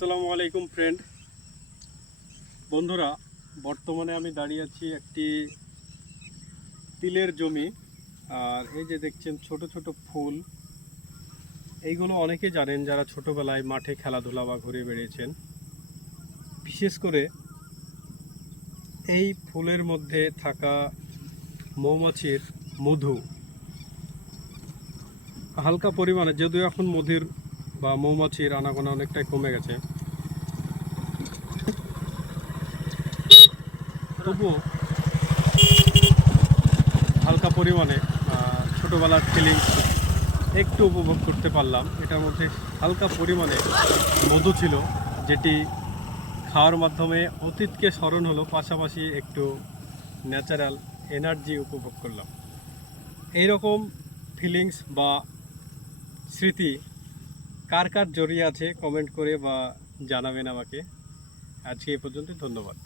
আসসালামু আলাইকুম ফ্রেন্ড, বন্ধুরা। বর্তমানে আমি দাঁড়িয়ে আছি একটি তিলের জমি। আর এই যে দেখছেন ছোট ছোট ফুল, এইগুলো অনেকে জানেন যারা ছোটবেলায় মাঠে খেলাধুলা বা ঘুরে বেড়িয়েছেন। বিশেষ করে এই ফুলের মধ্যে থাকা মৌমাছির মধু হালকা পরিমাণে, যদিও এখন মধুর বা মৌমাছির আনাগোনা অনেকটাই কমে গেছে, তবুও হালকা পরিমাণে ছোটোবেলার ফিলিংস একটু উপভোগ করতে পারলাম। এটার মধ্যে হালকা পরিমাণে মধু ছিল, যেটি খাওয়ার মাধ্যমে অতীতকে স্মরণ হলো, পাশাপাশি একটু ন্যাচারাল এনার্জি উপভোগ করলাম। এই রকম ফিলিংস বা স্মৃতি কার কার জড়িয়ে আছে কমেন্ট করে বা জানাবেন আমাকে। আজকে এই পর্যন্ত, ধন্যবাদ।